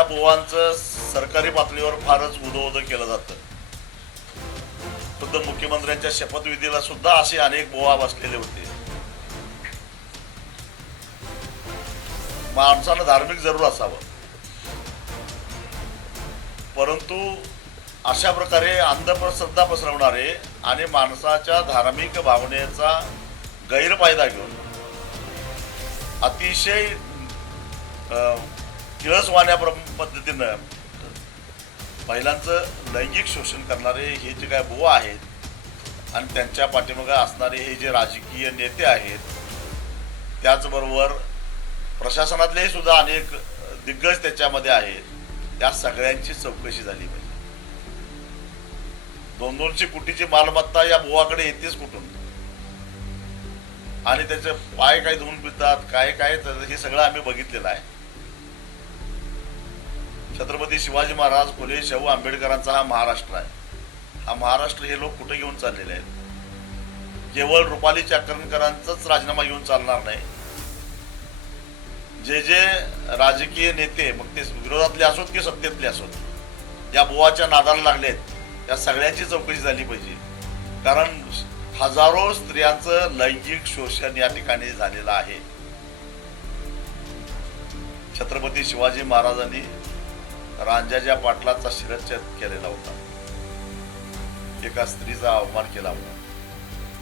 अशा बोवांचं सरकारी पातळीवर फारच उदोउदो केलं जातं. खुद्द मुख्यमंत्र्यांच्या शपथविधीला सुद्धा असे अनेक बोवा बसलेले होते. माणसानं धार्मिक जरूर असावं, परंतु अशा प्रकारे अंधश्रद्धा पसरवणारे आणि माणसाच्या धार्मिक भावनेचा गैरफायदा घेऊन अतिशय किळसवाण्या पद्धतीनं महिलांचं लैंगिक शोषण करणारे हे जे काय बुवा आहेत आणि त्यांच्या पाठीमागे असणारे हे जे राजकीय नेते आहेत, त्याचबरोबर प्रशासनातलेही सुद्धा अनेक दिग्गज त्याच्यामध्ये आहेत, त्या सगळ्यांची चौकशी झाली पाहिजे. 200 कोटीची मालमत्ता या बुवाकडे येतेच कुठून, आणि त्याचे पाय काय धुवून पितात, काय काय हे सगळं आम्ही बघितलेलं आहे. छत्रपती शिवाजी महाराज, फुले, शाहू आंबेडकरांचा हा महाराष्ट्र आहे. हा महाराष्ट्र हे लोक कुठे घेऊन चाललेले आहेत? केवळ रुपाली चाकणकरांचाच राजीनामा घेऊन चालणार नाही. जे जे राजकीय नेते, मग ते विरोधातले असोत की सत्तेतले असोत, या बुवाच्या नादाला लागलेत, त्या सगळ्यांची चौकशी झाली पाहिजे. कारण हजारो स्त्रियांचं लैंगिक शोषण या ठिकाणी झालेलं आहे. छत्रपती शिवाजी महाराजांनी रांजाच्या पाटलाचा शिरच्छेद केलेला होता, एका स्त्रीचा अवमान केला होता.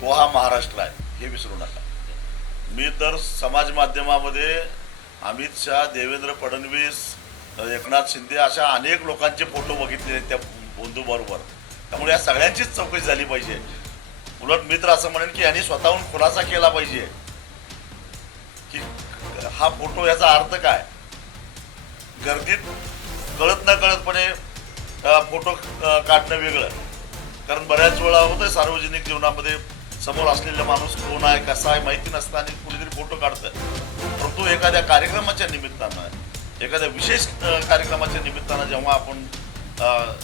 तो हा महाराष्ट्र आहे, हे विसरू नका. मी तर समाज माध्यमामध्ये अमित शहा, देवेंद्र फडणवीस, एकनाथ शिंदे अशा अनेक लोकांचे फोटो बघितले त्या बंधूबरोबर. त्यामुळे या सगळ्यांचीच चौकशी झाली पाहिजे. उलट मित्र असं म्हणेन की यांनी स्वतःहून खुलासा केला पाहिजे की हा फोटो, याचा अर्थ काय. गर्दीत कळत न कळतपणे फोटो काढणं वेगळं, कारण बऱ्याच वेळा होतं सार्वजनिक जीवनामध्ये समोर असलेला माणूस कोण आहे, कसा आहे माहिती नसताना कुणीतरी फोटो काढतं. परंतु एखाद्या कार्यक्रमाच्या निमित्तानं, एखाद्या विशेष कार्यक्रमाच्या निमित्तानं जेव्हा आपण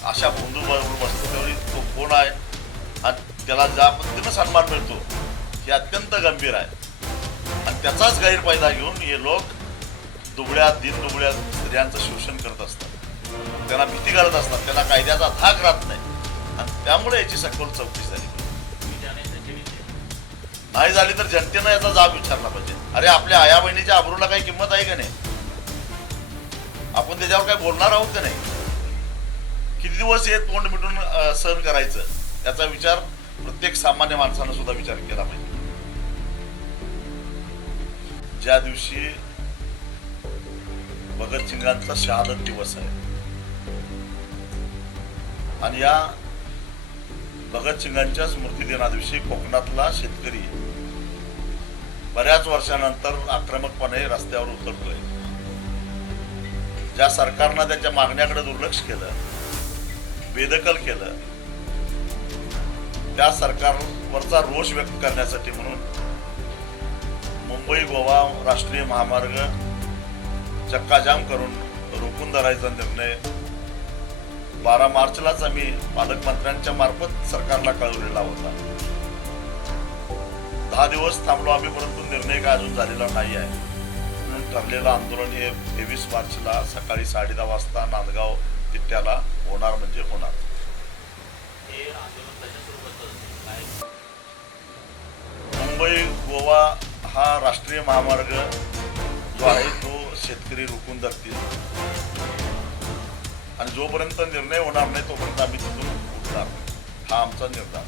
अशा बंधूबरोबर बसतो, त्यावेळी तो कोण आहे आणि त्याला ज्या पद्धतीनं सन्मान मिळतो हे अत्यंत गंभीर आहे. आणि त्याचाच गैरफायदा घेऊन हे लोक दुबळ्या, दीनदुबळ्या स्त्रियांचं शोषण करत असतात, त्यांना भीती घालत असतात, त्यांना कायद्याचा धाक राहत नाही. आणि त्यामुळे याची सखोल चौकशी झाली नाही झाली तर जनतेनं याचा जाब विचारला पाहिजे. अरे, आपल्या आया बहिणीच्या आबरूला काही किंमत आहे का नाही? आपण त्याच्यावर काय बोलणार आहोत का नाही? किती दिवस हे तोंड मिटून सहन करायचं, याचा विचार प्रत्येक सामान्य माणसानं सुद्धा विचार केला पाहिजे. ज्या दिवशी भगतसिंगांचा शहादत दिवस आहे आणि या भगतसिंगांच्या स्मृती दिनादिवशी कोकणातला शेतकरी बऱ्याच वर्षानंतर आक्रमकपणे रस्त्यावर उतरतोय. ज्या सरकारनं त्याच्या मागण्याकडे दुर्लक्ष केलं, बेदखल केलं, त्या सरकारवरचा रोष व्यक्त करण्यासाठी म्हणून मुंबई गोवा राष्ट्रीय महामार्ग चक्काजाम करून रोखून धरायचा निर्णय 12 मार्चलाच आम्ही पालकमंत्र्यांच्या मार्फत सरकारला कळवलेला होता. 10 दिवस थांबलो आम्ही, परंतु निर्णय काय अजून झालेला नाही आहे. म्हणून ठरलेलं आंदोलन हे 23 मार्चला सकाळी 10:30 वाजता नांदगाव तिट्याला होणार म्हणजे होणार. मुंबई गोवा हा राष्ट्रीय महामार्ग जो आहे तो शेतकरी रोखून धरतील आणि जोपर्यंत निर्णय होणार नाही तोपर्यंत आम्ही तिथून उठणार, हा आमचा निर्धार.